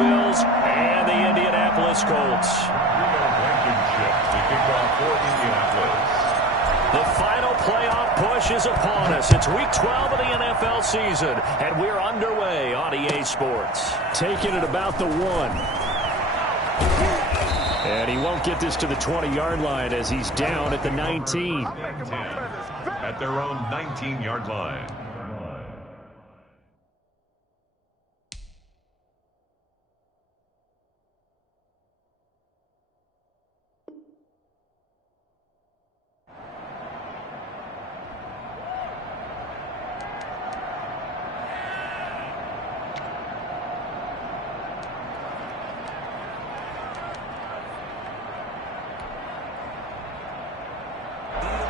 Bills and the Indianapolis Colts. The final playoff push is upon us. It's Week 12 of the NFL season, and we're underway on EA Sports. Taking it about the 1. And he won't get this to the 20-yard line as he's down at the 19. At their own 19-yard line.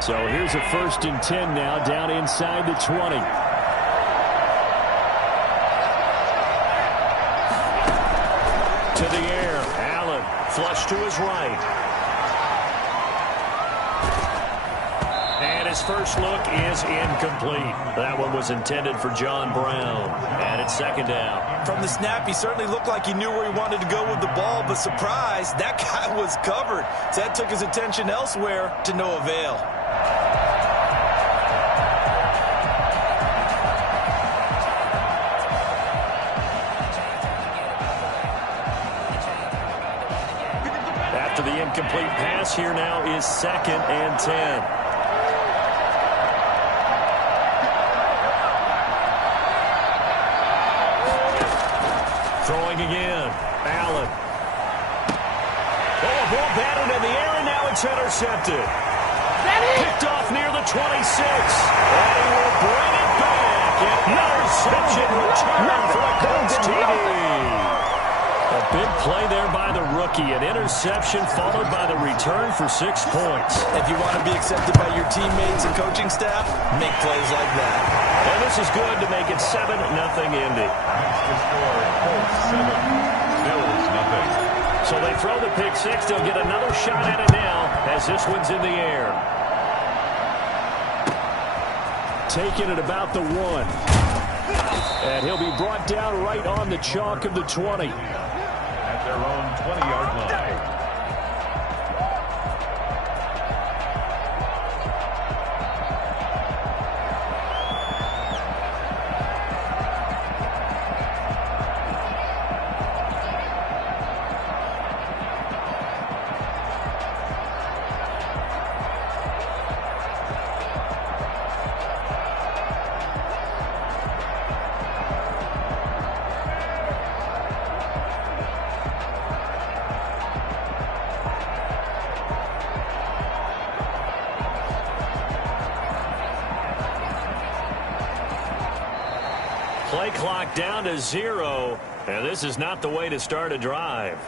So here's a 1st and 10 now, down inside the 20. To the air, Allen, flush to his right. And his first look is incomplete. That one was intended for John Brown. And it's 2nd down. From the snap, he certainly looked like he knew where he wanted to go with the ball, but surprise, that guy was covered. So that took his attention elsewhere to no avail. After the incomplete pass, here now is 2nd and 10. Throwing again. Allen. Oh, a ball batted in the air, and now it's intercepted. Picked off near the 26. And he will bring it back. An interception return for a Colts TD. A big play there by the rookie. An interception followed by the return for 6 points. If you want to be accepted by your teammates and coaching staff, make plays like that. And this is good to make it 7-0 Indy. Colts 7, Bills nothing. So they throw the pick 6. They'll get another shot at it now as this one's in the air. Taking it about the 1. And he'll be brought down right on the chalk of the 20. At their own 20-yard line. Play clock down to 0, and this is not the way to start a drive.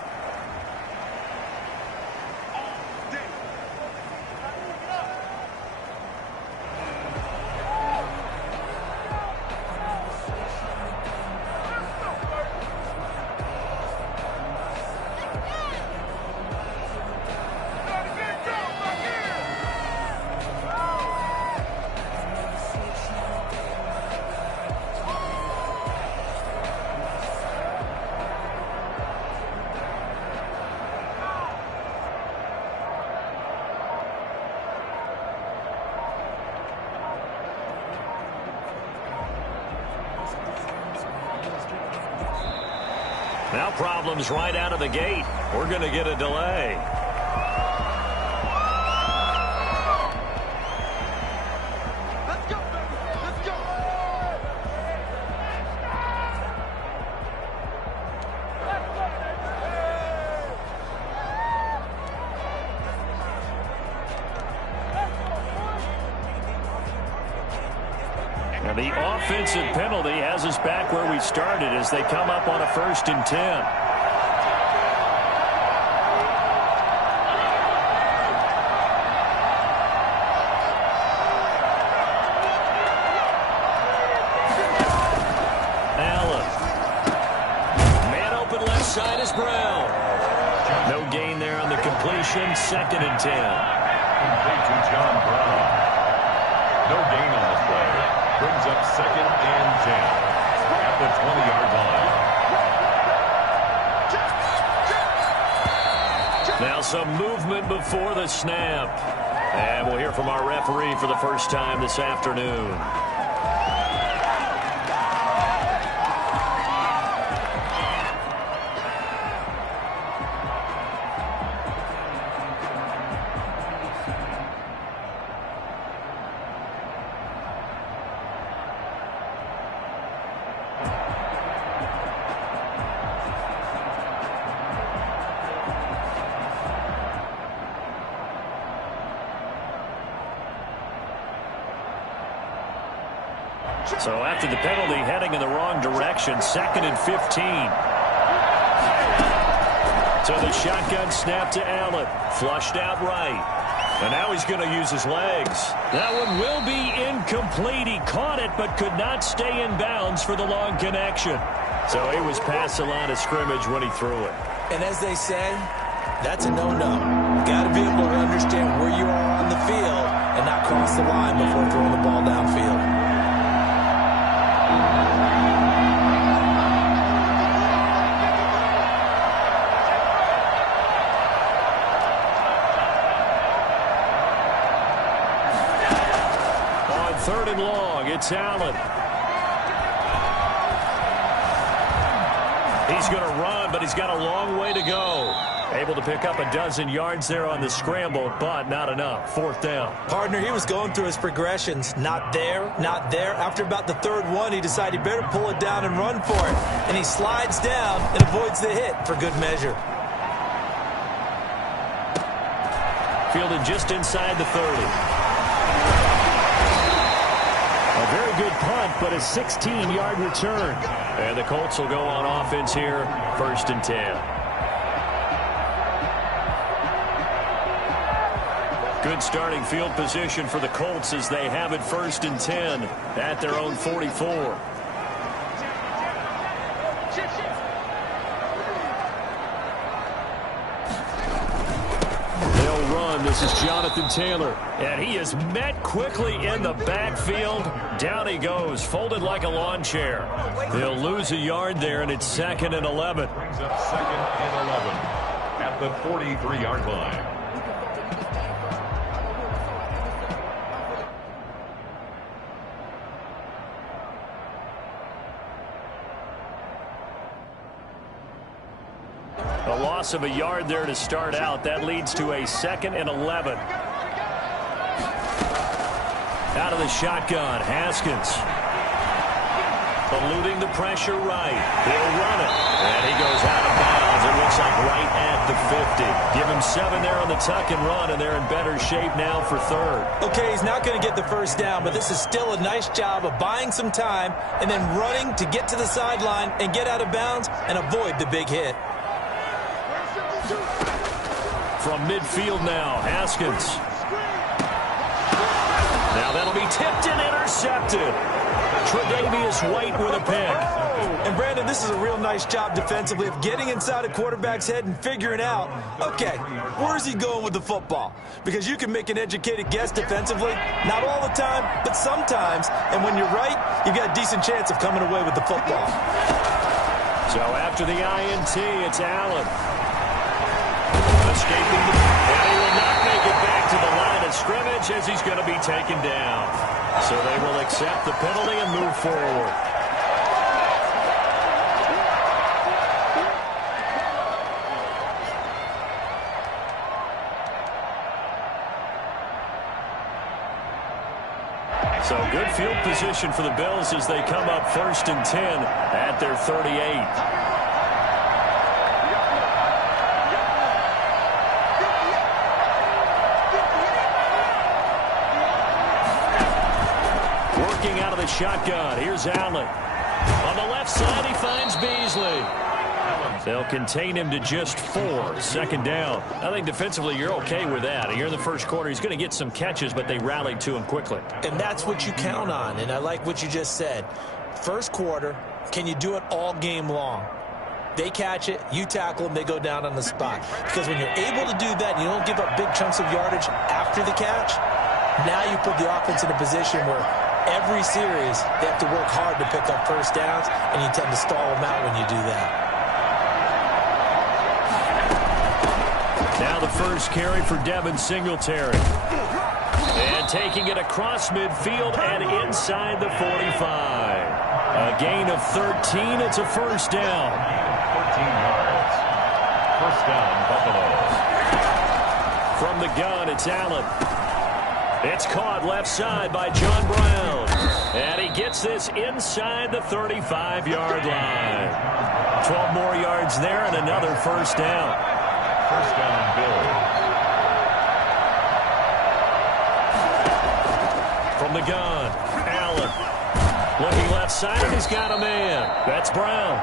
Now problems right out of the gate. We're going to get a delay. Let's go, baby. Let's go. And the offensive penalty has us back where we started as they come up on a 1st and 10. Allen. Man open left side is Brown. No gain there on the completion. 2nd and 10. Complete to John Brown. No gain on the play. Brings up 2nd and 10 at the 20-yard line. Now some movement before the snap. And we'll hear from our referee for the first time this afternoon. So after the penalty, heading in the wrong direction, 2nd and 15. So the shotgun snap to Allen. Flushed out right. And now he's going to use his legs. That one will be incomplete. He caught it but could not stay in bounds for the long connection. So he was past the line of scrimmage when he threw it. And as they say, that's a no-no. Got to be able to understand where you are on the field and not cross the line before throwing the ball downfield. Third and long, it's Allen. He's going to run, but he's got a long way to go. Able to pick up a dozen yards there on the scramble, but not enough. 4th down. Partner, he was going through his progressions. Not there, not there. After about the 3rd one, he decided he better pull it down and run for it. And he slides down and avoids the hit for good measure. Fielded just inside the 30. A very good punt, but a 16-yard return. And the Colts will go on offense here, 1st and 10. Good starting field position for the Colts as they have it 1st and 10 at their own 44. This is Jonathan Taylor, and he is met quickly in the backfield. Down he goes, folded like a lawn chair. They'll lose a yard there, and it's 2nd and 11. Brings up 2nd and 11 at the 43-yard line. A loss of a yard there to start out. That leads to a 2nd and 11. Out of the shotgun, Haskins. Eluding the pressure right. He'll run it. And he goes out of bounds. It looks like right at the 50. Give him 7 there on the tuck and run, and they're in better shape now for 3rd. Okay, he's not going to get the 1st down, but this is still a nice job of buying some time and then running to get to the sideline and get out of bounds and avoid the big hit. From midfield now, Haskins. Now that'll be tipped and intercepted. Tre'Davious White with a pick. And Brandon, this is a real nice job defensively of getting inside a quarterback's head and figuring out, okay, where's he going with the football? Because you can make an educated guess defensively, not all the time, but sometimes. And when you're right, you've got a decent chance of coming away with the football. So after the INT, it's Allen. Escaping, and he will not make it back to the line of scrimmage as he's going to be taken down. So they will accept the penalty and move forward. So good field position for the Bills as they come up 1st and 10 at their 38. Out of the shotgun. Here's Allen. On the left side, he finds Beasley. They'll contain him to just 4. 2nd down. I think defensively you're okay with that. Here in the 1st quarter, he's going to get some catches, but they rallied to him quickly. And that's what you count on, and I like what you just said. 1st quarter, can you do it all game long? They catch it, you tackle them, they go down on the spot. Because when you're able to do that, you don't give up big chunks of yardage after the catch, now you put the offense in a position where every series, they have to work hard to pick up 1st downs, and you tend to stall them out when you do that. Now the first carry for Devin Singletary. And taking it across midfield and inside the 45. A gain of 13. It's a first down. 13 yards. First down, Buffalo. From the gun, it's Allen. It's caught left side by John Brown. And he gets this inside the 35-yard line. 12 more yards there and another first down. First down, Bills. From the gun, Allen. Looking left side, and he's got a man. That's Brown.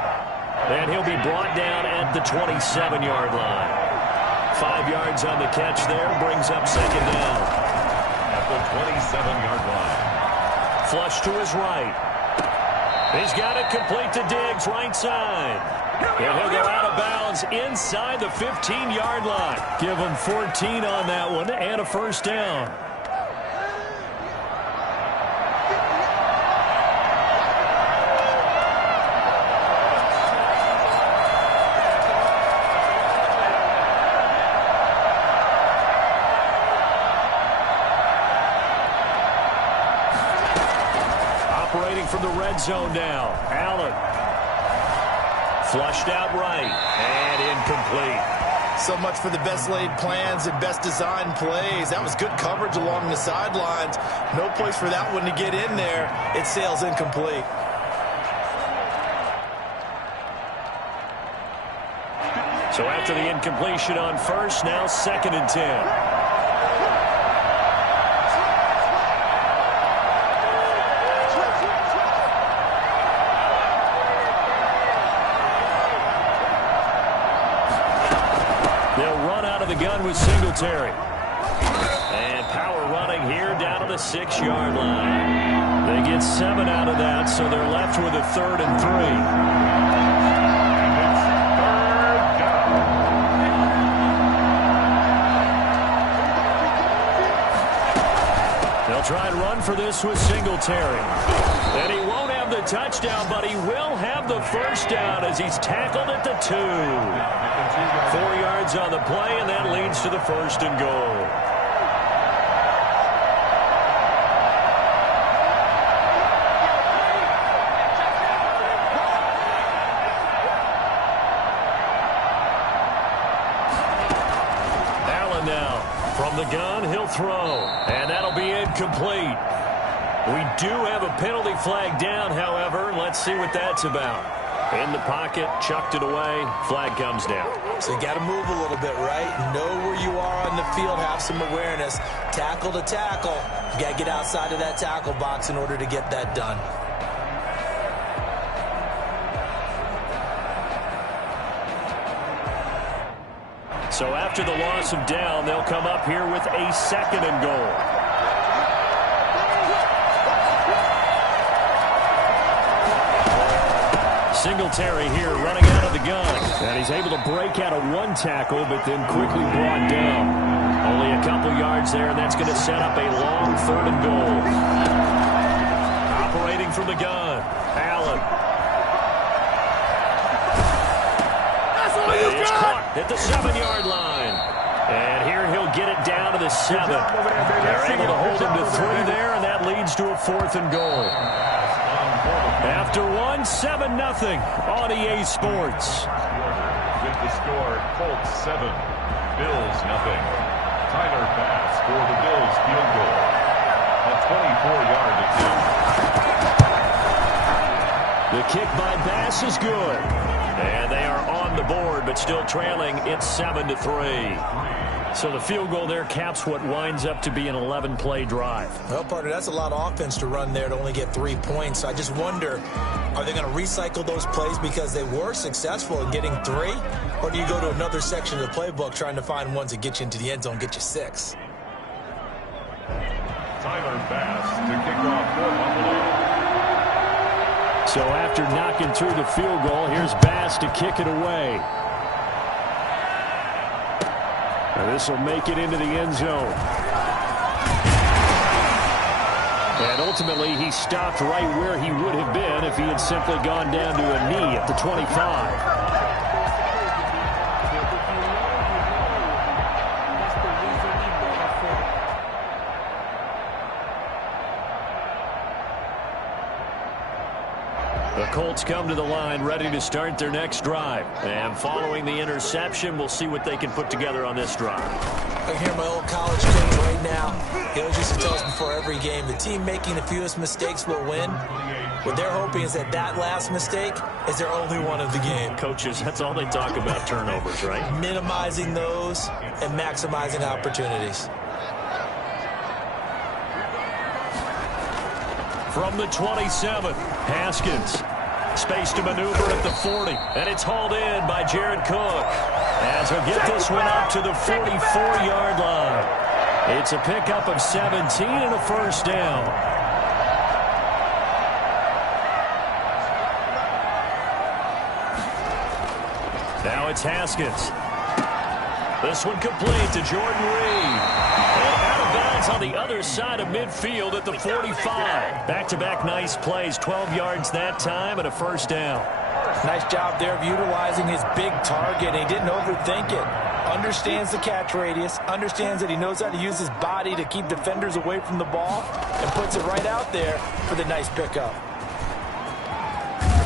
And he'll be brought down at the 27-yard line. 5 yards on the catch there, brings up second down. At the 27-yard line. Flush to his right. He's got it complete to Diggs, right side. And he'll go out of bounds inside the 15-yard line. Give him 14 on that one and a first down. From the red zone now. Allen. Flushed out right. And incomplete. So much for the best laid plans and best designed plays. That was good coverage along the sidelines. No place for that one to get in there. It sails incomplete. So after the incompletion on first, now 2nd and 10. The gun with Singletary. And power running here down to the 6-yard line. They get 7 out of that, so they're left with a 3rd and 3. They'll try and run for this with Singletary. And he won't have the touchdown, but he will have the first down as he's tackled at the 2. 4 yards on the play, and that leads to the 1st and goal. Allen now. From the gun, he'll throw. And that'll be incomplete. We do have a penalty flag down, however. Let's see what that's about. In the pocket, chucked it away, flag comes down. So you got to move a little bit, right? Know where you are on the field, have some awareness. Tackle to tackle. You got to get outside of that tackle box in order to get that done. So after the loss of down, they'll come up here with a 2nd and goal. Singletary here running out of the gun. And he's able to break out of one tackle, but then quickly brought down. Only a couple yards there, and that's going to set up a long 3rd and goal. Operating from the gun, Allen. It's caught at the 7-yard line. And here he'll get it down to the 7. They're able to hold him to 3 there, and that leads to a 4th and goal. After 7-0 on EA Sports. With the score, Colts 7, Bills 0. Tyler Bass for the Bills field goal. A 24-yard attempt. The kick by Bass is good. And they are on the board, but still trailing. It's 7-3. So the field goal there caps what winds up to be an 11-play drive. Well, partner, that's a lot of offense to run there to only get 3 points. I just wonder, are they going to recycle those plays because they were successful in getting 3? Or do you go to another section of the playbook trying to find ones that get you into the end zone, get you 6? Tyler Bass to kick off for Buffalo. So after knocking through the field goal, here's Bass to kick it away. And this will make it into the end zone. And ultimately, he stopped right where he would have been if he had simply gone down to a knee at the 25. Colts come to the line ready to start their next drive. And following the interception, we'll see what they can put together on this drive. I can hear my old college coach right now. He always used to tell us before every game, the team making the fewest mistakes will win. What they're hoping is that last mistake is their only one of the game. Coaches, that's all they talk about, turnovers, right? Minimizing those and maximizing opportunities. From the 27, Haskins. Space to maneuver at the 40. And it's hauled in by Jared Cook. As he'll get this one up to the 44-yard line. It's a pickup of 17 and a first down. Now it's Haskins. This one complete to Jordan Reed. And out of bounds on the other side of midfield at the 45. Back-to-back nice plays. 12 yards that time and a first down. Nice job there of utilizing his big target. He didn't overthink it. Understands the catch radius. Understands that he knows how to use his body to keep defenders away from the ball. And puts it right out there for the nice pickup.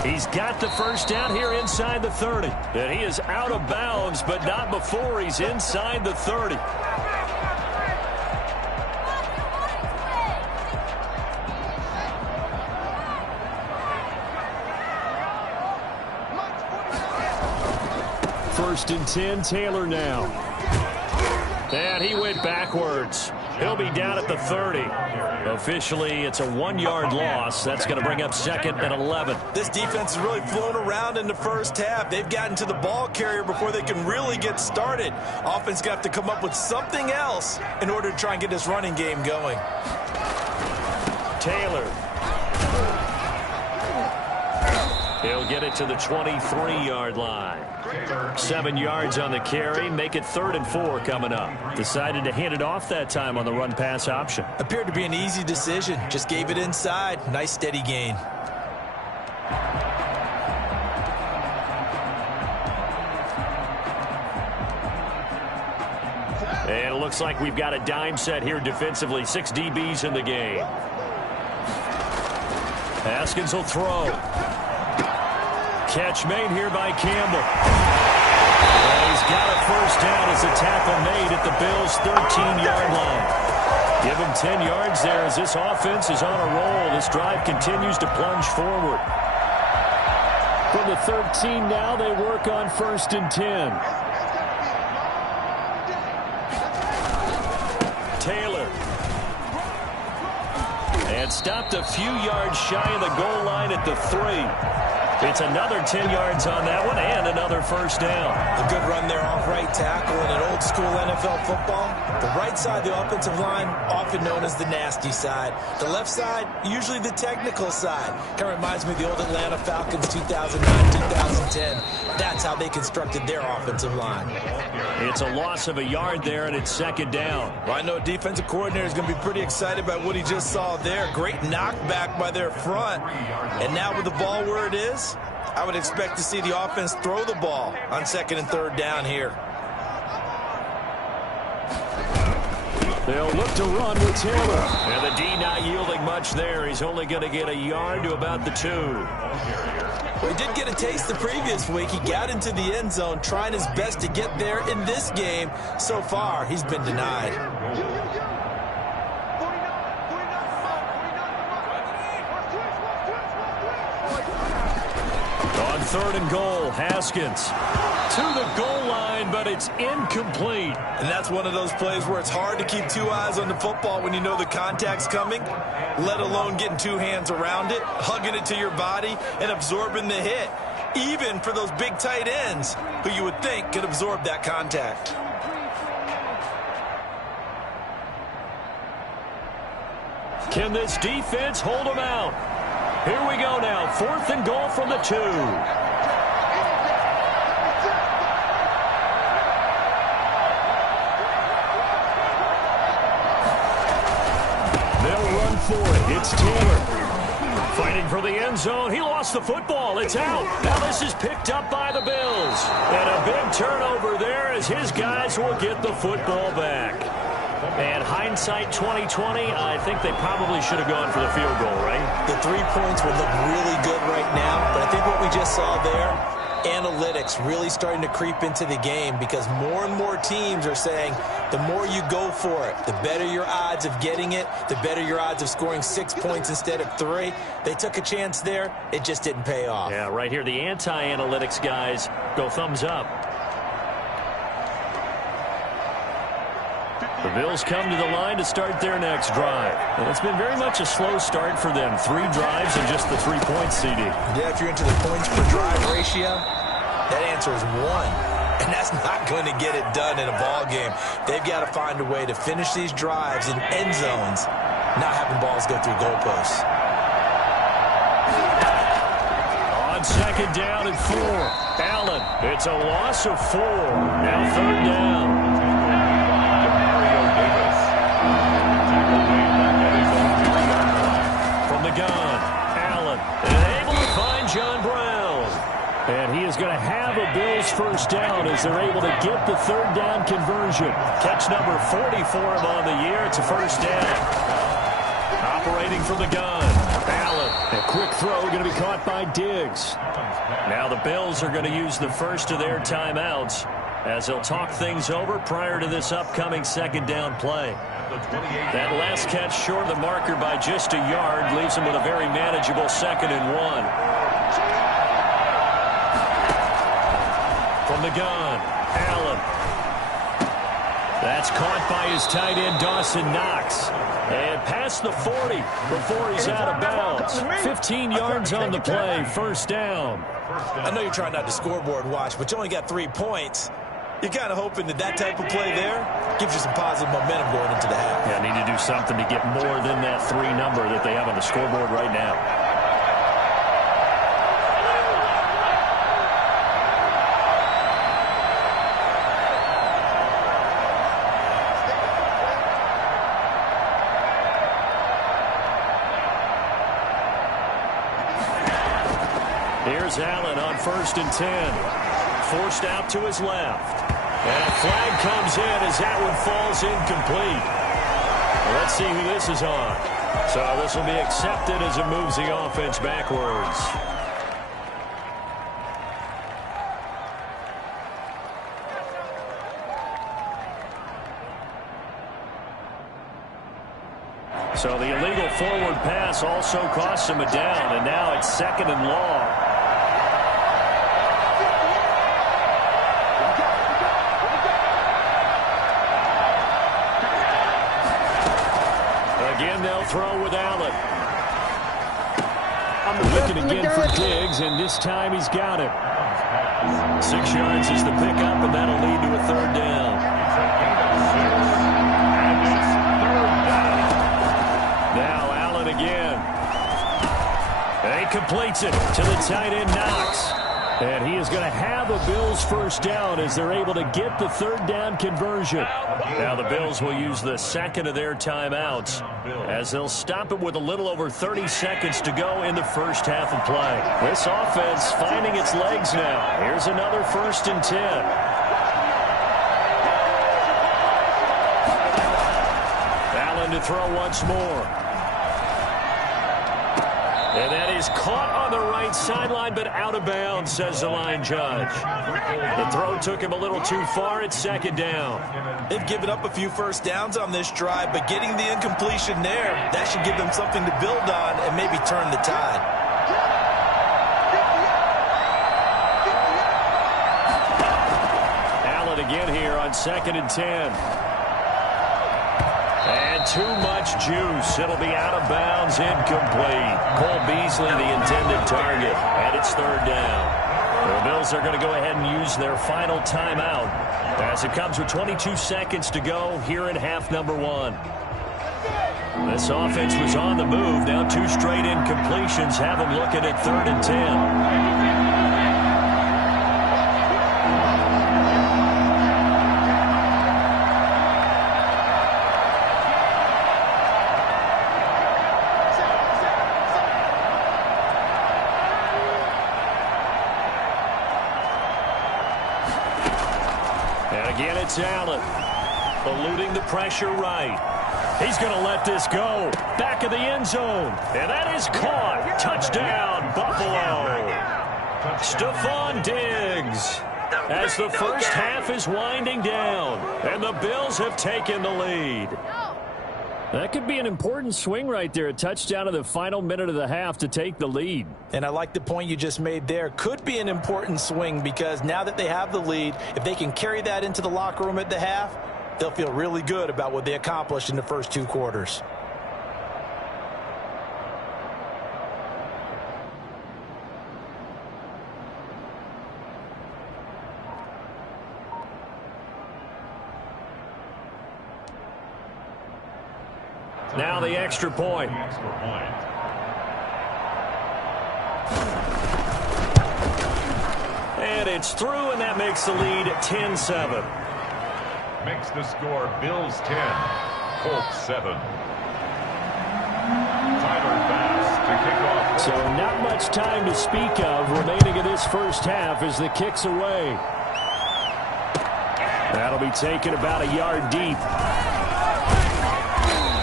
He's got the first down here inside the 30. And he is out of bounds, but not before he's inside the 30. First and 10, Taylor now. And he went backwards. He'll be down at the 30. Officially, it's a 1-yard loss. That's going to bring up second and 11. This defense has really flown around in the first half. They've gotten to the ball carrier before they can really get started. Offense got to come up with something else in order to try and get this running game going. Taylor. He'll get it to the 23-yard line. 7 yards on the carry. Make it 3rd and 4 coming up. Decided to hand it off that time on the run-pass option. Appeared to be an easy decision. Just gave it inside. Nice steady gain. And it looks like we've got a dime set here defensively. 6 DBs in the game. Haskins will throw. Catch made here by Campbell. And he's got a first down as a tackle made at the Bills' 13-yard line. Give him 10 yards there as this offense is on a roll. This drive continues to plunge forward. From the 13 now, they work on 1st and 10. Taylor. And stopped a few yards shy of the goal line at the 3. It's another 10 yards on that one and another first down. A good run there off right tackle in an old-school NFL football. The right side of the offensive line, often known as the nasty side. The left side, usually the technical side. Kind of reminds me of the old Atlanta Falcons 2009-2010. That's how they constructed their offensive line. It's a loss of a yard there, and it's 2nd down. Well, I know a defensive coordinator is going to be pretty excited about what he just saw there. Great knockback by their front. And now with the ball where it is, I would expect to see the offense throw the ball on 2nd and 3rd down here. They'll look to run with Taylor. And the D not yielding much there. He's only going to get a yard to about the 2. Well, he did get a taste the previous week. He got into the end zone, trying his best to get there in this game. So far, he's been denied. On 3rd and goal, Haskins to the goal line, but it's incomplete. And that's one of those plays where it's hard to keep 2 eyes on the football when you know the contact's coming, let alone getting 2 hands around it, hugging it to your body, and absorbing the hit, even for those big tight ends who you would think could absorb that contact. Can this defense hold them out? Here we go now. 4th and goal from the 2. They'll run for it. It's Taylor. Fighting for the end zone. He lost the football. It's out. Now this is picked up by the Bills. And a big turnover there as his guys will get the football back. And hindsight 2020, I think they probably should have gone for the field goal, right? The 3 points would look really good right now, but I think what we just saw there, analytics really starting to creep into the game because more and more teams are saying the more you go for it, the better your odds of getting it, the better your odds of scoring 6 points instead of 3. They took a chance there. It just didn't pay off. Yeah, right here, the anti-analytics guys go thumbs up. The Bills come to the line to start their next drive. And it's been very much a slow start for them. 3 drives and just the 3 points, CD. Yeah, if you're into the points per drive ratio, that answer is 1. And that's not going to get it done in a ball game. They've got to find a way to finish these drives in end zones, not having balls go through goalposts. On second down and 4. Allen, it's a loss of 4. Now third down. Gun. Allen able to find John Brown. And he is going to have a Bills first down as they're able to get the third down conversion. Catch number 40 for him on the year. It's a first down. Operating from the gun. Allen. A quick throw going to be caught by Diggs. Now the Bills are going to use the first of their timeouts as they'll talk things over prior to this upcoming second down play. That last catch short of the marker by just a yard leaves him with a very manageable 2nd and 1. From the gun, Allen. That's caught by his tight end, Dawson Knox. And past the 40 before he's out of bounds. 15 yards on the play, first down. I know you're trying not to scoreboard watch, but you only got 3 points. You're kind of hoping that that type of play there gives you some positive momentum going into the half. Yeah, need to do something to get more than that 3 number that they have on the scoreboard right now. Here's Allen on 1st and 10. Forced out to his left. And a flag comes in as that one falls incomplete. Let's see who this is on. So this will be accepted as it moves the offense backwards. So the illegal forward pass also costs him a down, and now it's 2nd and long. Again, they'll throw with Allen. Looking again for Diggs, and this time he's got it. 6 yards is the pickup, and that'll lead to a third down. Now Allen again. And he completes it to the tight end, Knox. And he is going to have a Bills first down as they're able to get the third down conversion. Now the Bills will use the 2nd of their timeouts as they'll stop it with a little over 30 seconds to go in the first half of play. This offense finding its legs now. Here's another 1st and 10. Allen to throw once more. And that is caught on the right sideline, but out of bounds, says the line judge. The throw took him a little too far at 2nd down. They've given up a few first downs on this drive, but getting the incompletion there, that should give them something to build on and maybe turn the tide. Allen again here on 2nd and 10. And too much juice. It'll be out of bounds, incomplete. Cole Beasley, the intended target, and it's third down. The Bills are going to go ahead and use their final timeout as it comes with 22 seconds to go here in half number 1. This offense was on the move. Now 2 straight incompletions have them looking at 3rd and 10. Again, it's Allen. Eluding the pressure right. He's going to let this go. Back of the end zone. And that is caught. Touchdown, Buffalo. Stephon Diggs. As the first half is winding down. And the Bills have taken the lead. That could be an important swing right there. A touchdown in the final minute of the half to take the lead. And I like the point you just made there. Could be an important swing because now that they have the lead, if they can carry that into the locker room at the half, they'll feel really good about what they accomplished in the first 2 quarters. Now the extra point. And it's through, and that makes the lead 10-7. Makes the score Bills 10, Colts 7. Tyler Bass to kick off. So not much time to speak of remaining in this first half as the kick's away. That'll be taken about a yard deep.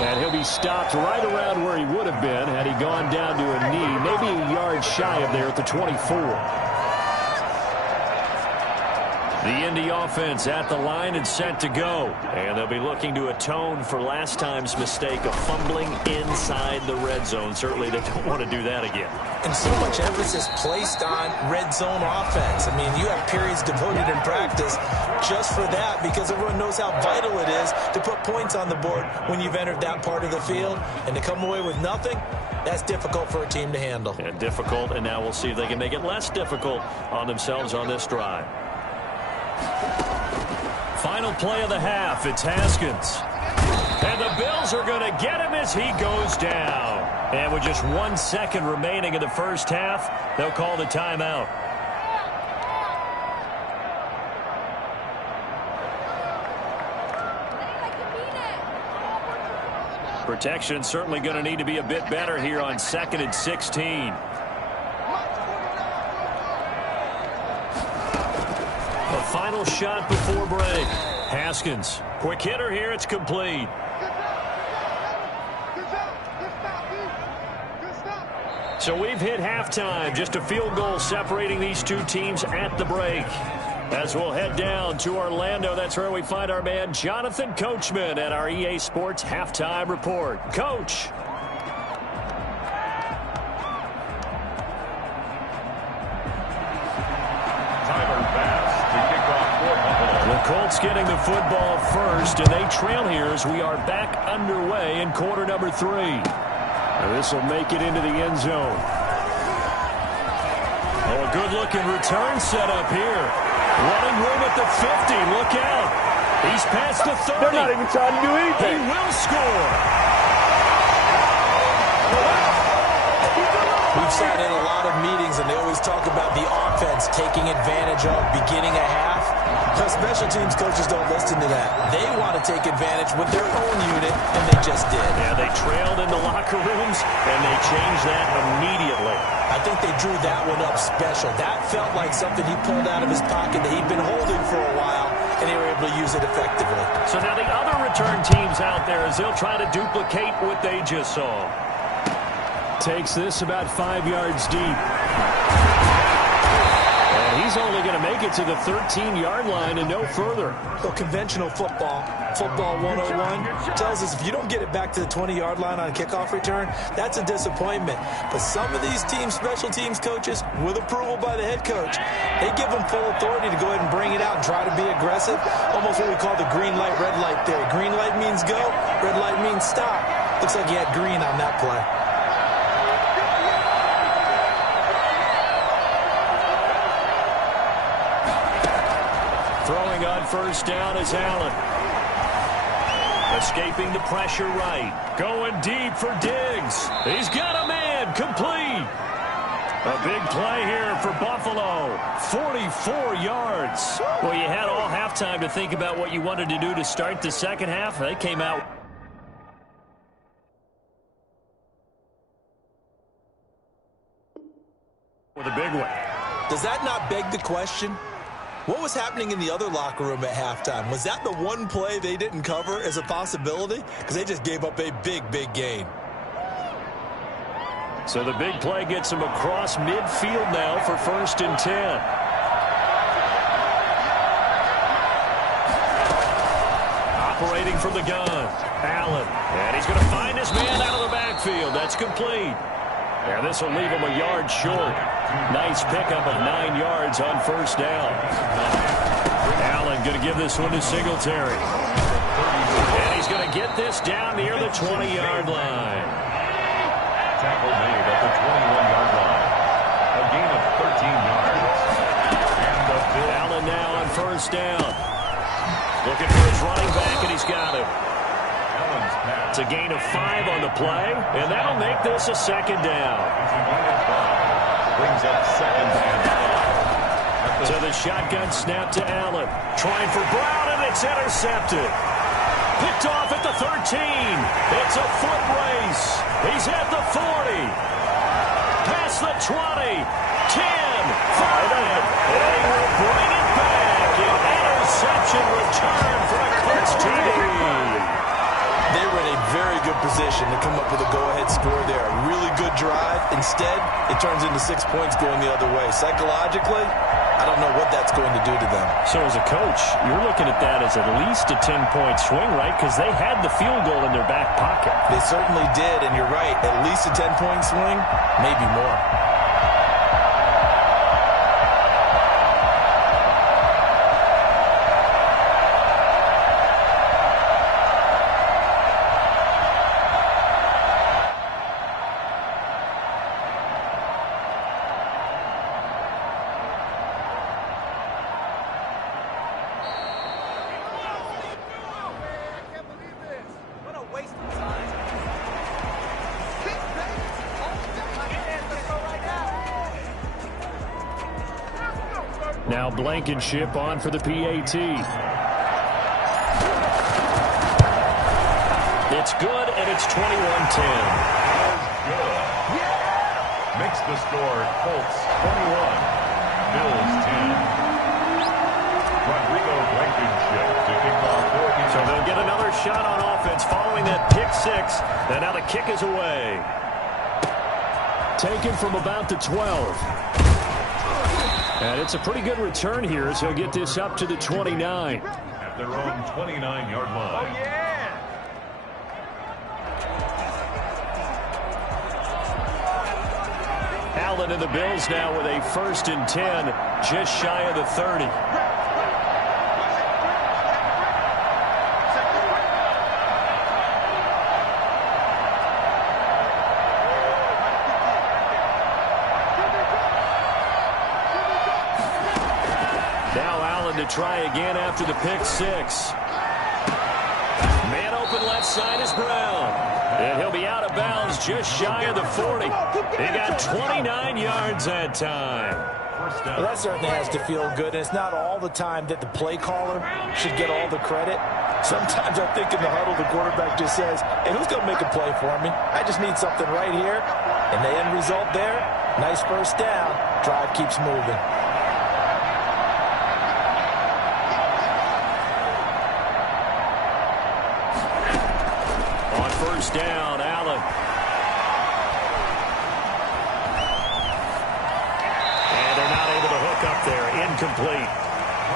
And he'll be stopped right around where he would have been had he gone down to a knee, maybe a yard shy of there at the 24. The Indy offense at the line and set to go. And they'll be looking to atone for last time's mistake of fumbling inside the red zone. Certainly they don't want to do that again. And so much emphasis placed on red zone offense. I mean, you have periods devoted in practice just for that because everyone knows how vital it is to put points on the board when you've entered that part of the field. And to come away with nothing, that's difficult for a team to handle. And difficult, and now we'll see if they can make it less difficult on themselves on this drive. Final play of the half, it's Haskins. And the Bills are going to get him as he goes down. And with just 1 second remaining in the first half, they'll call the timeout. Protection certainly going to need to be a bit better here on 2nd and 16. A final shot before break. Haskins, quick hitter here, it's complete. So we've hit halftime, just a field goal separating these 2 teams at the break. As we'll head down to Orlando, that's where we find our man Jonathan Coachman at our EA Sports Halftime Report. Coach. Tyler Bass to kick off for Buffalo. The Colts getting the football first, and they trail here as we are back underway in quarter number 3. This will make it into the end zone. Oh, a good-looking return set up here. Running room at the 50. Look out. He's past the 30. They're not even trying to do anything. He will score. We've sat in a lot of meetings, and they always talk about the offense taking advantage of beginning a half. But special teams coaches don't listen to that. They want to take advantage with their own unit, and they just did. Yeah, they trailed in the locker rooms, and they changed that immediately. I think they drew that one up special. That felt like something he pulled out of his pocket that he'd been holding for a while, and they were able to use it effectively. So now the other return teams out there as they'll try to duplicate what they just saw. Takes this about 5 yards deep. And he's only going to make it to the 13-yard line and no further. Well, conventional football 101, tells us if you don't get it back to the 20-yard line on a kickoff return, that's a disappointment. But some of these team special teams coaches, with approval by the head coach, they give them full authority to go ahead and bring it out and try to be aggressive. Almost what we call the green light, red light theory. Green light means go, red light means stop. Looks like he had green on that play. Throwing on first down is Allen. Escaping the pressure right. Going deep for Diggs. He's got a man. Complete. A big play here for Buffalo. 44 yards. Well, you had all halftime to think about what you wanted to do to start the second half. They came out with a big one. Does that not beg the question? What was happening in the other locker room at halftime? Was that the one play they didn't cover as a possibility? Because they just gave up a big, big gain. So the big play gets him across midfield now for 1st and 10. Operating from the gun, Allen. And he's going to find his man out of the backfield. That's complete. And this will leave him a yard short. Nice pickup of 9 yards on 1st down. Allen going to give this one to Singletary. And he's going to get this down near the 20-yard line. Tackle made at the 21-yard line. A gain of 13 yards. And the Allen now on 1st down. Looking for his running back, and he's got him. It's a gain of 5 on the play, and that'll make this a 2nd down. Brings up 2nd and 5. So the shotgun snap to Allen. Trying for Brown, and it's intercepted. Picked off at the 13. It's a foot race. He's at the 40. Past the 20. 10. 5. And he will bring it back. An interception return for the Colts TD. They were in a very good position to come up with a go-ahead score there. A really good drive. Instead, it turns into 6 points going the other way. Psychologically, I don't know what that's going to do to them. So as a coach, you're looking at that as at least a 10-point swing, right? Because they had the field goal in their back pocket. They certainly did, and you're right. At least a 10-point swing, maybe more. Now Blankenship on for the PAT. It's good, and it's 21-10. Good. Makes the score Colts 21, Bills 10. Rodrigo Blankenship to kick off for him. So they'll get another shot on offense following that pick 6. And now the kick is away. Taken from about the 12. And it's a pretty good return here as he'll get this up to the 29. At their own 29-yard line. Oh, yeah. Allen and the Bills now with a 1st and 10, just shy of the 30. To try again after the pick 6. Man open left side is Brown. And he'll be out of bounds just shy of the 40. He got 29 yards that time. Well, that certainly has to feel good, and it's not all the time that the play caller should get all the credit. Sometimes I think in the huddle the quarterback just says, hey, who's going to make a play for me? I just need something right here. And the end result there, nice 1st down. Drive keeps moving. Down, Allen. And they're not able to hook up there. Incomplete.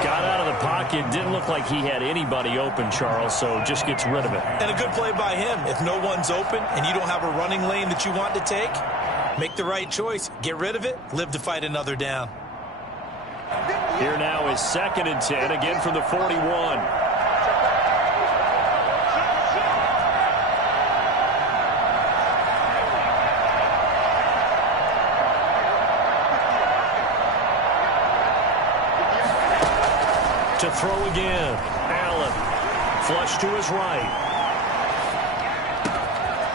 Got out of the pocket. Didn't look like he had anybody open, Charles, so just gets rid of it. And a good play by him. If no one's open and you don't have a running lane that you want to take, make the right choice. Get rid of it. Live to fight another down. Here now is 2nd and 10, again from the 41. To throw again. Allen. Flush to his right.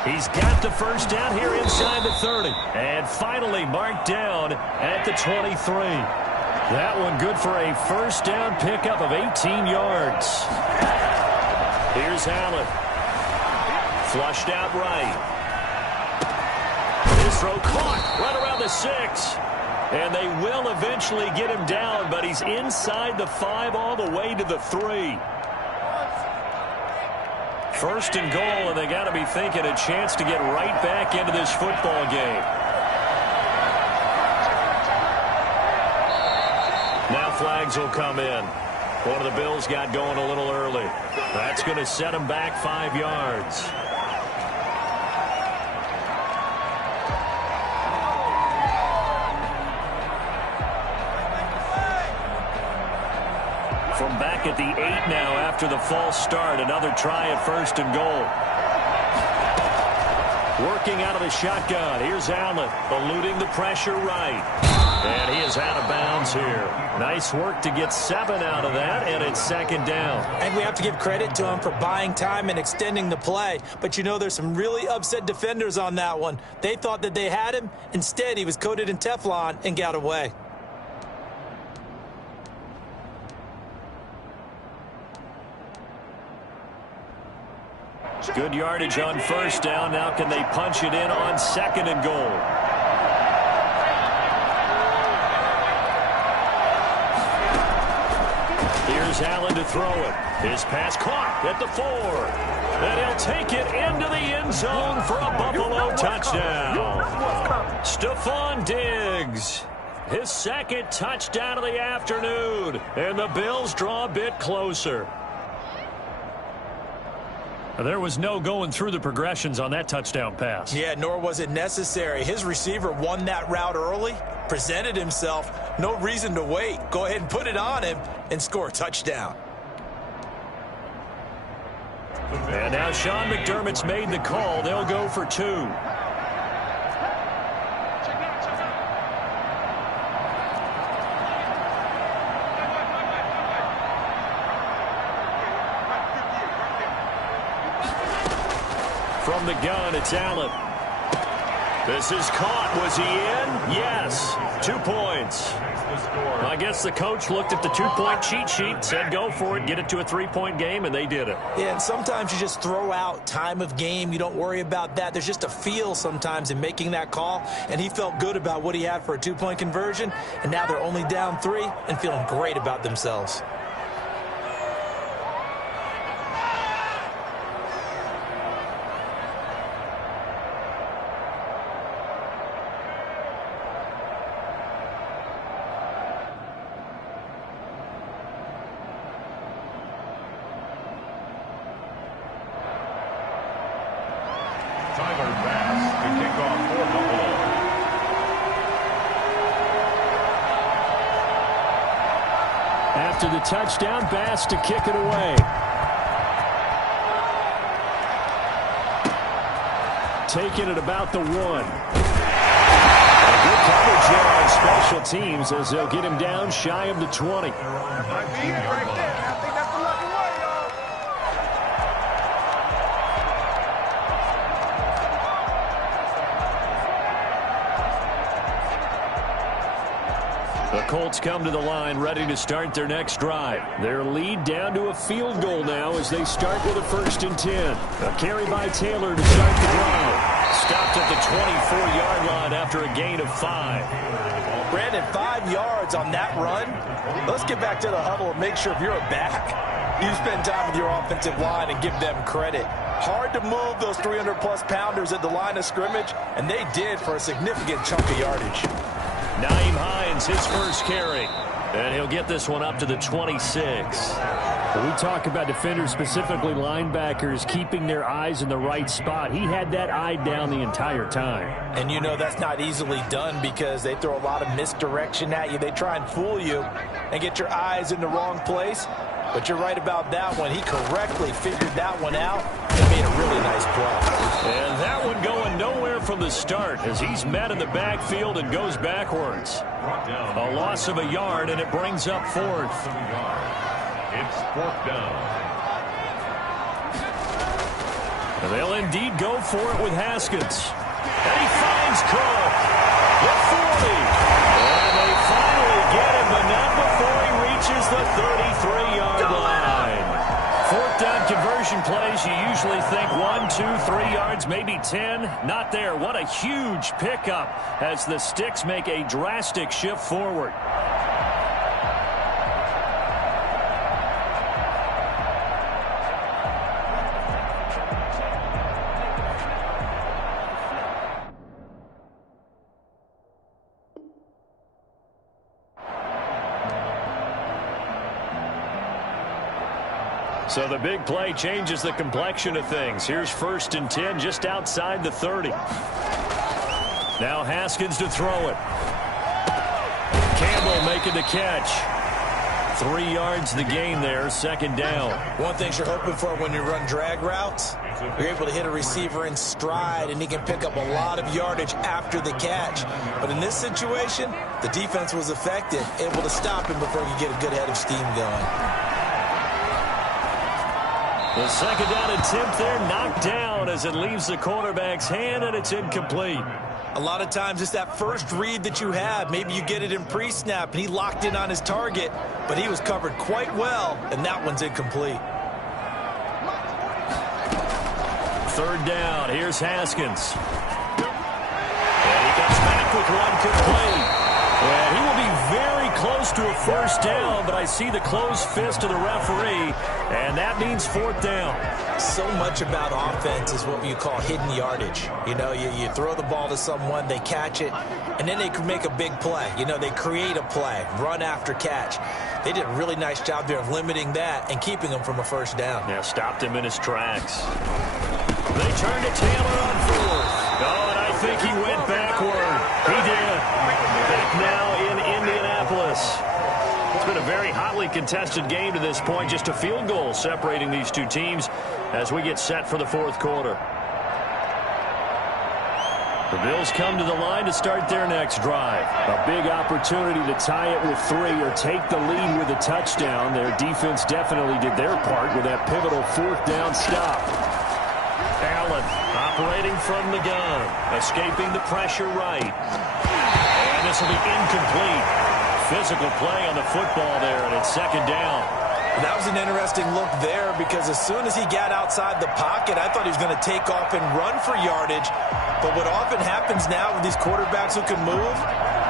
He's got the 1st down here inside the 30. And finally marked down at the 23. That one good for a 1st down pickup of 18 yards. Here's Allen. Flushed out right. His throw caught right around the 6. And they will eventually get him down, but he's inside the 5 all the way to the 3. First and goal, and they got to be thinking a chance to get right back into this football game. Now flags will come in. One of the Bills got going a little early. That's going to set him back 5 yards. From back at the 8 now after the false start. Another try at first and goal. Working out of the shotgun. Here's Allen, eluding the pressure right. And he is out of bounds here. Nice work to get 7 out of that, and it's second down. And we have to give credit to him for buying time and extending the play. But you know, there's some really upset defenders on that one. They thought that they had him. Instead, he was coated in Teflon and got away. Good yardage on first down. Now can they punch it in on second and goal? Here's Allen to throw it. His pass caught at the 4. And he'll take it into the end zone for a Buffalo touchdown. Stephon Diggs. His second touchdown of the afternoon. And the Bills draw a bit closer. There was no going through the progressions on that touchdown pass. Yeah, nor was it necessary. His receiver won that route early, presented himself. No reason to wait. Go ahead and put it on him and score a touchdown. And now Sean McDermott's made the call. They'll go for 2. From the gun, it's Allen. This is caught. Was he in? Yes. 2 points. I guess the coach looked at the 2-point cheat sheet, said go for it, get it to a 3-point game, and they did it. Yeah, and sometimes you just throw out time of game. You don't worry about that. There's just a feel sometimes in making that call, and he felt good about what he had for a 2-point conversion, and now they're only down 3 and feeling great about themselves. After the touchdown, Bass to kick it away. Taking it about the 1. Good coverage there on special teams as they'll get him down shy of the 20. The Colts come to the line ready to start their next drive. Their lead down to a field goal now as they start with a 1st and 10. A carry by Taylor to start the drive. Stopped at the 24-yard line after a gain of 5. Brandon, 5 yards on that run. Let's get back to the huddle and make sure if you're a back, you spend time with your offensive line and give them credit. Hard to move those 300-plus pounders at the line of scrimmage, and they did for a significant chunk of yardage. Nyheim Hines, his first carry. And he'll get this one up to the 26. When we talk about defenders, specifically linebackers, keeping their eyes in the right spot, he had that eye down the entire time. And you know that's not easily done because they throw a lot of misdirection at you. They try and fool you and get your eyes in the wrong place. But you're right about that one. He correctly figured that one out and made a really nice play. And that one going nowhere from the start as he's met in the backfield and goes backwards. A loss of a yard, and it brings up 4th. It's 4th down. And they'll indeed go for it with Haskins. And he finds Cook. The 40. And they finally get him, but not before he reaches the 33-yard line. 4th down conversion conversion plays, you usually think 1, 2, 3 yards, maybe 10. Not there. What a huge pickup as the Sticks make a drastic shift forward. So the big play changes the complexion of things. Here's 1st and 10 just outside the 30. Now Haskins to throw it. Campbell making the catch. 3 yards the gain there, 2nd down. One thing you're hoping for when you run drag routes, you're able to hit a receiver in stride, and he can pick up a lot of yardage after the catch. But in this situation, the defense was effective, able to stop him before he could get a good head of steam going. The 2nd down attempt there knocked down as it leaves the quarterback's hand, and it's incomplete. A lot of times it's that first read that you have. Maybe you get it in pre-snap, and he locked in on his target, but he was covered quite well, and that one's incomplete. 3rd down. Here's Haskins. And he comes back with one complete. And he will be very close to a 1st down, but I see the closed fist of the referee, and that means 4th down. So much about offense is what you call hidden yardage. You know, you throw the ball to someone, they catch it, and then they can make a big play. You know, they create a play, run after catch. They did a really nice job there of limiting that and keeping him from a 1st down. Yeah, stopped him in his tracks. They turned to Taylor on 4th. Oh, and I think he went backward. He did. Back now in Indianapolis. It's been a very hotly contested game to this point. Just a field goal separating these two teams as we get set for the 4th quarter. The Bills come to the line to start their next drive. A big opportunity to tie it with 3 or take the lead with a touchdown. Their defense definitely did their part with that pivotal 4th down stop. Allen operating from the gun, escaping the pressure right. And this will be incomplete. Physical play on the football there, and it's 2nd down. That was an interesting look there because as soon as he got outside the pocket, I thought he was going to take off and run for yardage. But what often happens now with these quarterbacks who can move,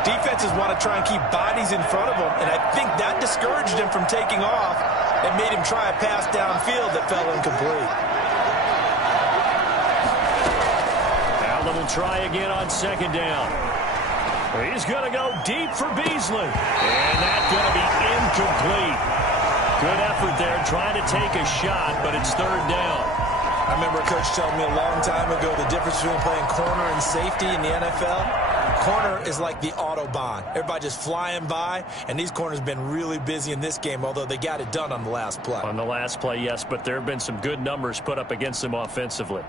defenses want to try and keep bodies in front of them, and I think that discouraged him from taking off and made him try a pass downfield that fell incomplete. Allen will try again on 2nd down. He's going to go deep for Beasley. And that's going to be incomplete. Good effort there trying to take a shot, but it's 3rd down. I remember a coach telling me a long time ago the difference between playing corner and safety in the NFL. Corner is like the Autobahn. Everybody just flying by, and these corners have been really busy in this game, although they got it done on the last play. On the last play, yes, but there have been some good numbers put up against them offensively.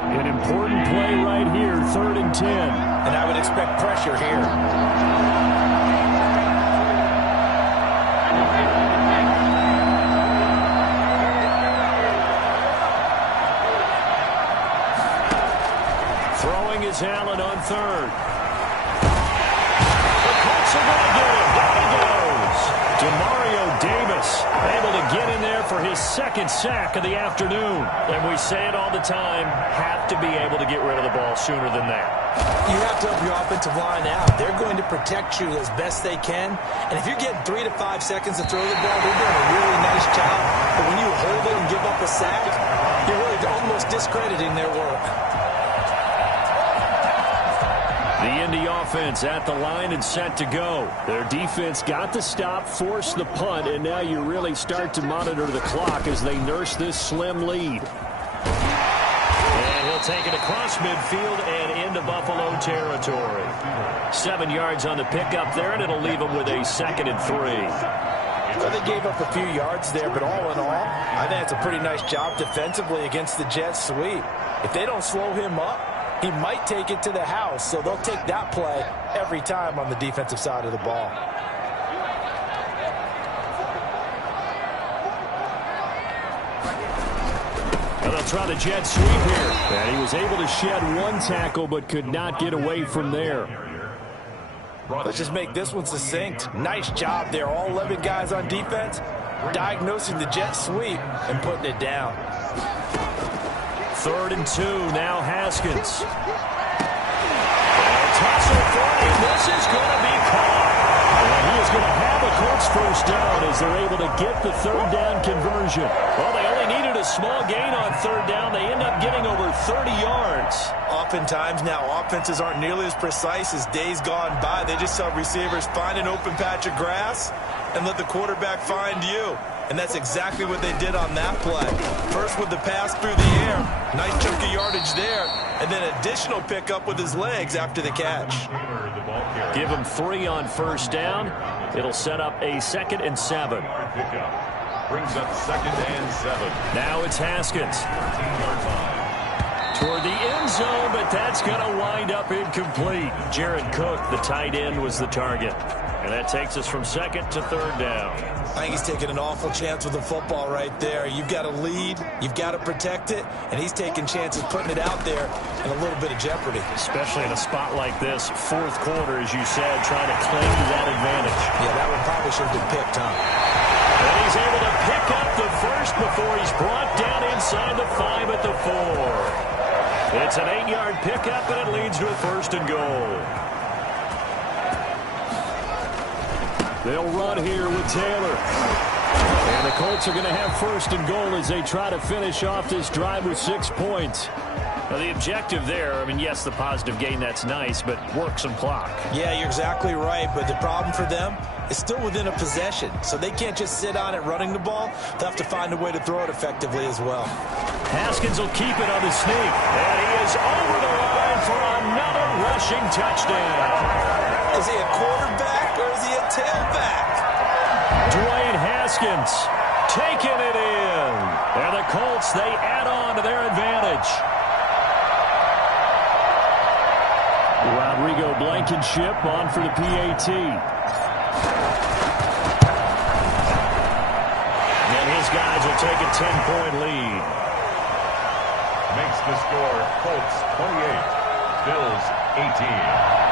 An important play right here, 3rd and 10. And I would expect pressure here. Throwing is Allen on 3rd. The Colts are going to get him. Down he goes. DeMario Davis able to get in there for his 2nd sack of the afternoon. And we say it all the time, have to be able to get rid of the ball sooner than that. You have to help your offensive line out. They're going to protect you as best they can. And if you're getting 3 to 5 seconds to throw the ball, they're doing a really nice job. But when you hold it and give up a sack, you're really almost discrediting their work. The Indy offense at the line and set to go. Their defense got the stop, forced the punt, and now you really start to monitor the clock as they nurse this slim lead. And he'll take it across midfield and into Buffalo territory. 7 yards on the pickup there, and it'll leave them with a 2nd and 3. So they gave up a few yards there, but all in all, I think it's a pretty nice job defensively against the Jets sweep. If they don't slow him up, he might take it to the house, so they'll take that play every time on the defensive side of the ball. And they'll try the jet sweep here. And he was able to shed 1 tackle but could not get away from there. Let's just make this one succinct. Nice job there. All 11 guys on defense diagnosing the jet sweep and putting it down. 3rd and 2, now Haskins. Tussle for him. This is going to be caught. And he is going to have a Colts first down as they're able to get the 3rd down conversion. Well, they only needed a small gain on 3rd down. They end up getting over 30 yards. Oftentimes now, offenses aren't nearly as precise as days gone by. They just saw receivers find an open patch of grass and let the quarterback find you. And that's exactly what they did on that play. First with the pass through the air. Nice chunk of yardage there. And then additional pickup with his legs after the catch. Give him 3 on 1st down. It'll set up a 2nd and 7. Brings up 2nd and 7. Now it's Haskins. Toward the end zone, but that's going to wind up incomplete. Jared Cook, the tight end, was the target. And that takes us from 2nd to 3rd down. I think he's taking an awful chance with the football right there. You've got to lead, you've got to protect it, and he's taking chances putting it out there in a little bit of jeopardy. Especially in a spot like this, 4th quarter, as you said, trying to cling to that advantage. Yeah, that one probably should have been picked, huh? And he's able to pick up the first before he's brought down inside the 5 at the 4. It's an 8-yard pickup, and it leads to a 1st and goal. They'll run here with Taylor. And the Colts are going to have 1st and goal as they try to finish off this drive with 6 points. Now, the objective there, I mean, yes, the positive gain, that's nice, but work some clock. Yeah, you're exactly right, but the problem for them is still within a possession, so they can't just sit on it running the ball. They'll have to find a way to throw it effectively as well. Haskins will keep it on the sneak, and he is over the line for another rushing touchdown. Is he a quarterback or is he a tailback? Dwayne Haskins taking it in. And the Colts, they add on to their advantage. Rodrigo Blankenship on for the PAT. And his guys will take a 10-point lead. Makes the score Colts 28, Bills 18.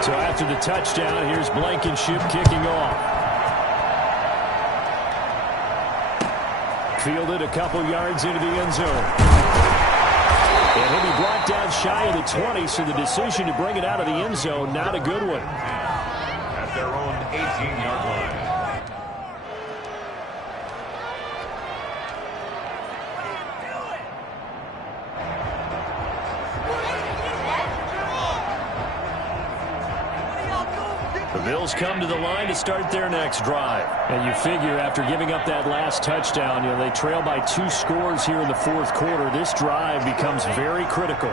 So after the touchdown, here's Blankenship kicking off. Fielded a couple yards into the end zone. And he'll be brought down shy of the 20, so the decision to bring it out of the end zone, not a good one. At their own 18-yard line. The Bills come to the line to start their next drive. And you figure after giving up that last touchdown, you know, they trail by 2 scores here in the 4th quarter. This drive becomes very critical.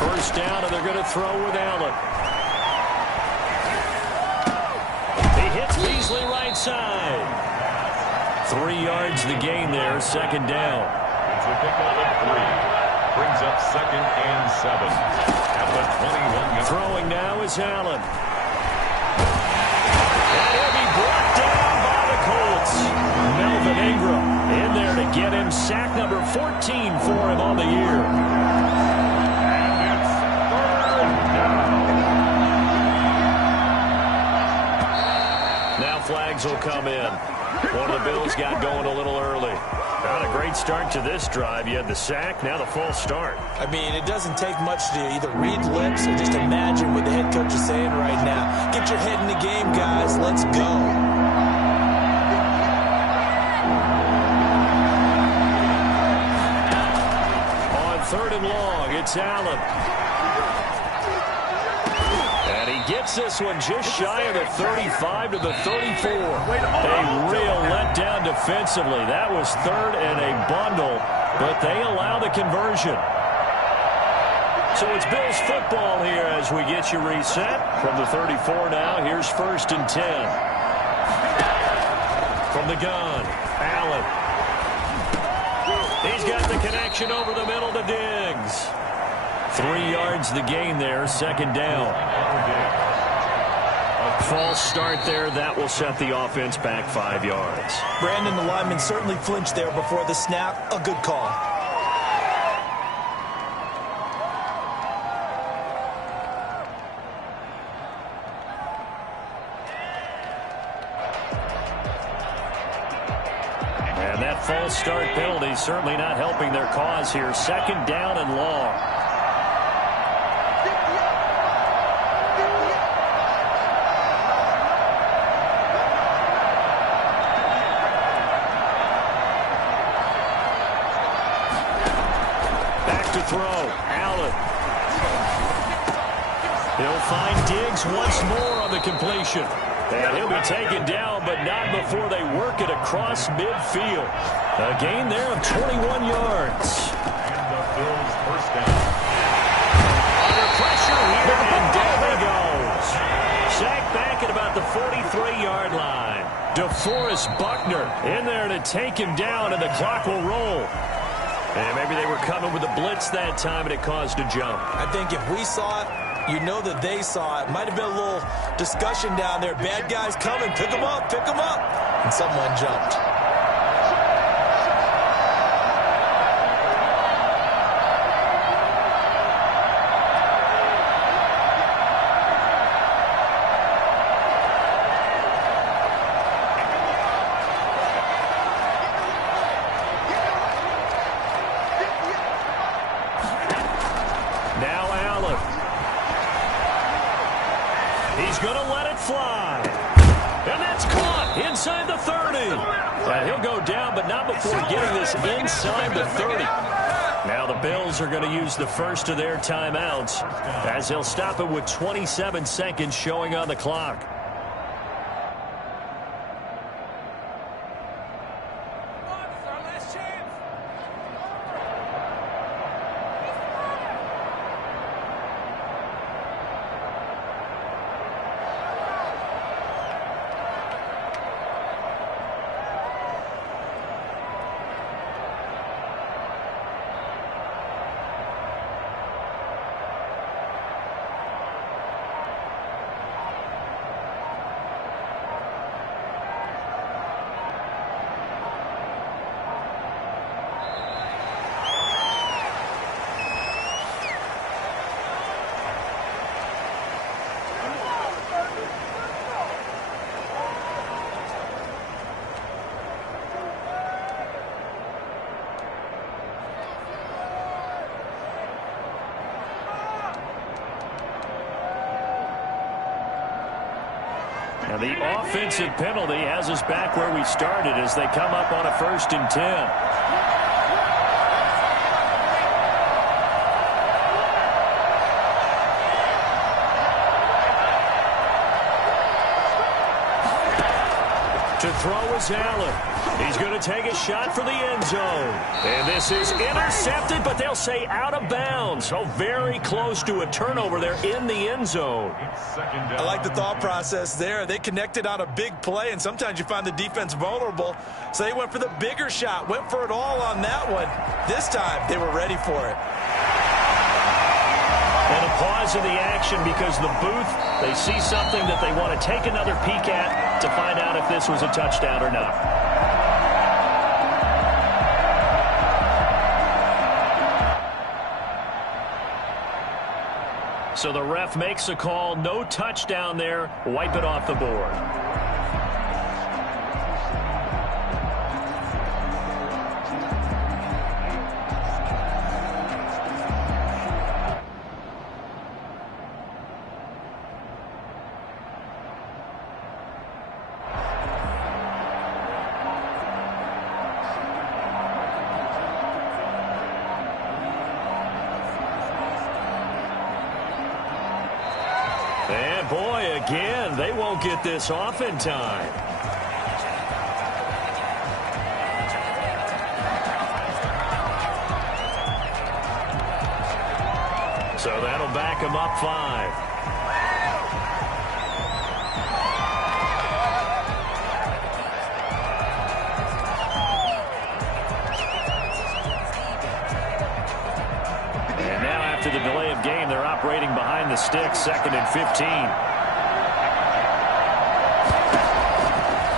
First down, and they're going to throw with Allen. He hits Beasley right side. 3 yards the gain there, 2nd down. It's a pickup of 3. Brings up 2nd and 7. At the 21. Throwing now is Allen. And he'll be brought down by the Colts. Melvin Ingram in there to get him sack number 14 for him on the year. And it's 3rd down. Now flags will come in. One of the Bills got going a little early. Not a great start to this drive. You had the sack, now the false start. I mean, it doesn't take much to either read lips or just imagine what the head coach is saying right now. Get your head in the game, guys. Let's go. On 3rd and long, it's Allen. And he gets this one just shy of the 35 to the 34. A real letdown defensively. That was 3rd and a bundle, but they allow the conversion. So it's Bills football here as we get you reset. From the 34 now, here's 1st and 10. From the gun, Allen. He's got the connection over the middle to Diggs. 3 yards the gain there, 2nd down. False start there. That will set the offense back 5 yards. Brandon, the lineman certainly flinched there before the snap. A good call. And that false start penalty certainly not helping their cause here. 2nd down and long. Throw. Allen. He'll find Diggs once more on the completion. And he'll be taken down, but not before they work it across midfield. A gain there of 21 yards. And the Bills' 1st down. Under pressure here, and down he goes. Sacked back at about the 43-yard line. DeForest Buckner in there to take him down, and the clock will roll. And maybe they were coming with a blitz that time, and it caused a jump. I think if we saw it, you know that they saw it. Might have been a little discussion down there. Bad guys coming. Pick them up. Pick them up. And someone jumped. He's going to let it fly. And that's caught inside the 30. And he'll go down, but not before getting this inside the 30. Now the Bills are going to use the first of their timeouts as they'll stop it with 27 seconds showing on the clock. Now the offensive penalty has us back where we started as they come up on a 1st and 10. To throw is Allen. He's going to take a shot for the end zone. And this is intercepted, but they'll say out of bounds. So very close to a turnover there in the end zone. I like the thought process there. They connected on a big play, and sometimes you find the defense vulnerable. So they went for the bigger shot, went for it all on that one. This time, they were ready for it. And a pause in the action because the booth, they see something that they want to take another peek at to find out if this was a touchdown or not. So the ref makes a call, no touchdown there, wipe it off the board. And boy, again, they won't get this off in time. So that'll back him up 5. And now after the delay of game, they're operating behind the sticks, 2nd and 15.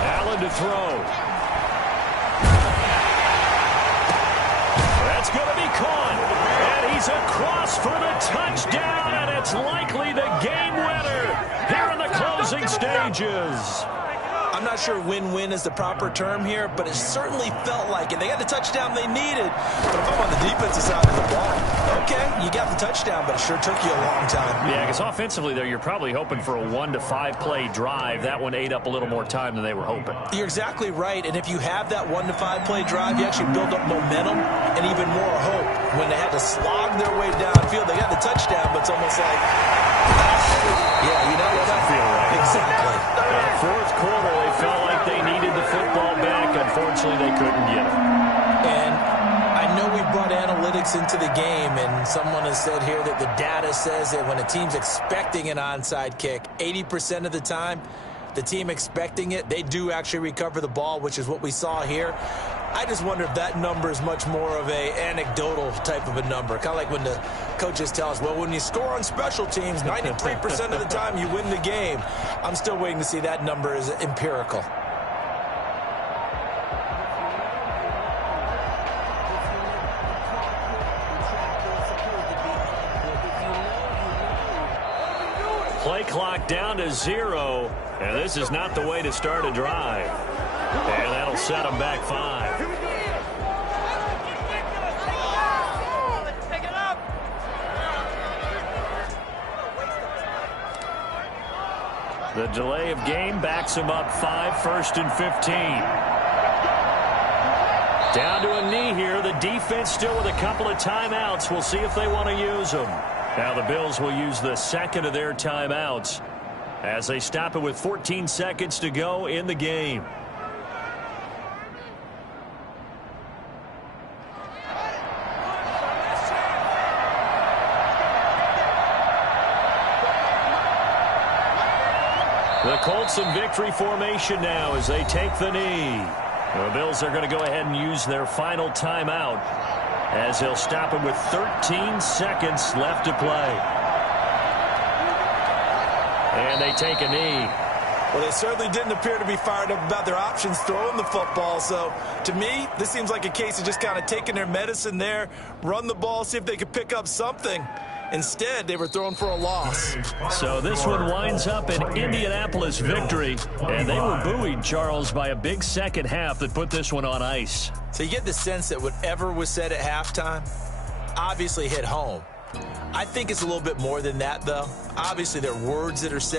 Allen to throw. That's going to be caught. And he's across for the touchdown, and it's likely the game winner here in the closing stages. I'm not sure win-win is the proper term here, but it certainly felt like it. They got the touchdown they needed, but if I'm on the defensive side of the ball, okay, you got the touchdown, but it sure took you a long time. Yeah, because offensively, though, you're probably hoping for a 1 to 5 play drive. That one ate up a little more time than they were hoping. You're exactly right, and if you have that 1 to 5 play drive, you actually build up momentum and even more hope. When they had to slog their way downfield, they got the touchdown, but it's almost like, yeah, you know what? Doesn't feel right. Exactly. Fourth quarter, they felt like they needed the football back. Unfortunately, they couldn't get it. And I know we brought analytics into the game, and someone has said here that the data says that when a team's expecting an onside kick, 80% of the time, the team expecting it, they do actually recover the ball, which is what we saw here. I just wonder if that number is much more of a anecdotal type of a number. Kind of like when the coaches tell us, well, when you score on special teams, 93% of the time you win the game. I'm still waiting to see that number is empirical. Play clock down to 0, and this is not the way to start a drive. And that'll set them back 5. The delay of game backs them up 5, 1st and 15. Down to a knee here. The defense still with a couple of timeouts. We'll see if they want to use them. Now the Bills will use the second of their timeouts as they stop it with 14 seconds to go in the game. The Colts in victory formation now as they take the knee. The Bills are going to go ahead and use their final timeout as they'll stop it with 13 seconds left to play. And they take a knee. Well, they certainly didn't appear to be fired up about their options throwing the football. So, to me, this seems like a case of just kind of taking their medicine there, run the ball, see if they could pick up something. Instead, they were throwing for a loss. So this one winds up an Indianapolis victory, and they were buoyed, Charles, by a big second half that put this one on ice. So you get the sense that whatever was said at halftime obviously hit home. I think it's a little bit more than that, though. Obviously, there are words that are said.